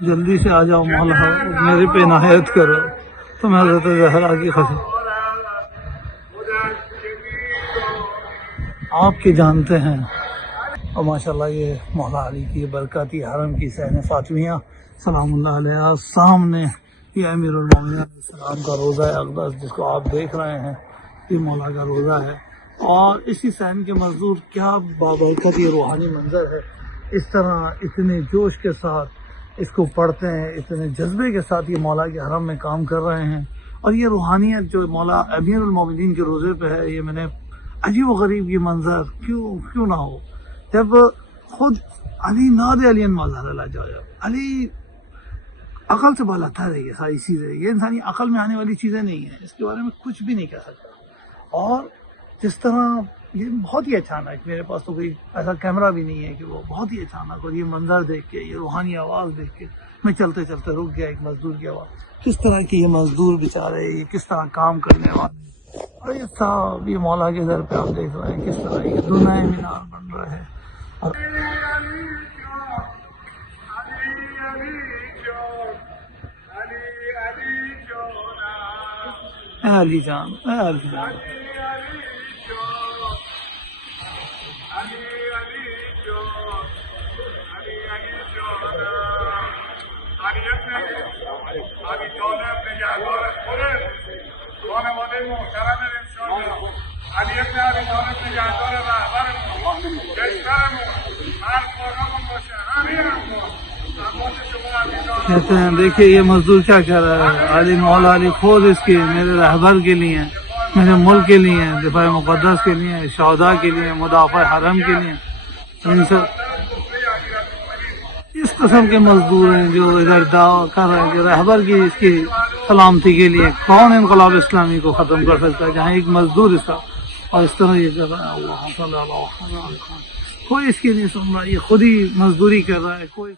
جلدی سے آ جاؤ مولا، میرے پہ عنایت کرو، تم حضرت زہرا کی خاطر آپ کی جانتے ہیں۔ اور ماشاءاللہ یہ مولا علی کی برکاتی حرم کی صحن فاطمیہ سلام اللہ علیہ سامنے یہ امیر المومنین علیہ السلام کا روضہ اقدس جس کو آپ دیکھ رہے ہیں، یہ مولا کا روضہ ہے۔ اور اسی صحن کے مزدور کیا بابرکت یہ روحانی منظر ہے، اس طرح اتنے جوش کے ساتھ اس کو پڑھتے ہیں، اتنے جذبے کے ساتھ یہ مولا کے حرم میں کام کر رہے ہیں۔ اور یہ روحانیت جو مولا امیر المومنین کے روزے پہ ہے، یہ میں نے عجیب و غریب یہ منظر کیوں نہ ہو، جب خود علی ناد علی مظہر اللہ جایا، علی عقل سے بالا تر ہے، یہ ساری چیزیں یہ انسانی عقل میں آنے والی چیزیں نہیں ہیں، اس کے بارے میں کچھ بھی نہیں کہہ سکتا۔ اور جس طرح یہ بہت ہی اچانک، میرے پاس تو کوئی ایسا کیمرہ بھی نہیں ہے کہ وہ بہت ہی اچانک، اور یہ منظر دیکھ کے، یہ روحانی آواز دیکھ کے میں چلتے چلتے رک گیا، ایک مزدور کی آواز، کس طرح کی یہ مزدور بیچارے، یہ کس طرح کام کرنے والے، اور یہ صاحب یہ مولا کے در پہ آپ دیکھ رہے ہیں کس طرح یہ دنیا مینار بن رہے ہیں۔ اور اے علی جان، اے علی جان، کہتے ہیں دیکھیے یہ مزدور کیا کہہ رہا ہے، علی مولا علی خود اس کے میرے رہبر کے لیے، میرے ملک کے لیے، دفاع مقدس کے لیے، شہداء کے لیے، مدافع حرم کے لیے، ان سے اس قسم کے مزدور ہیں جو ادھر دعویٰ کر رہے ہیں کہ رہبر کی اس کی سلامتی کے لیے کون انقلاب اسلامی کو ختم کر سکتا ہے، جہاں ایک مزدور اس کا اور اس طرح یہ کر رہا ہے، اللہ صلی اللہ علیہ وسلم، کوئی اس کی نہیں سن رہا، یہ خود ہی مزدوری کر رہا ہے، کوئی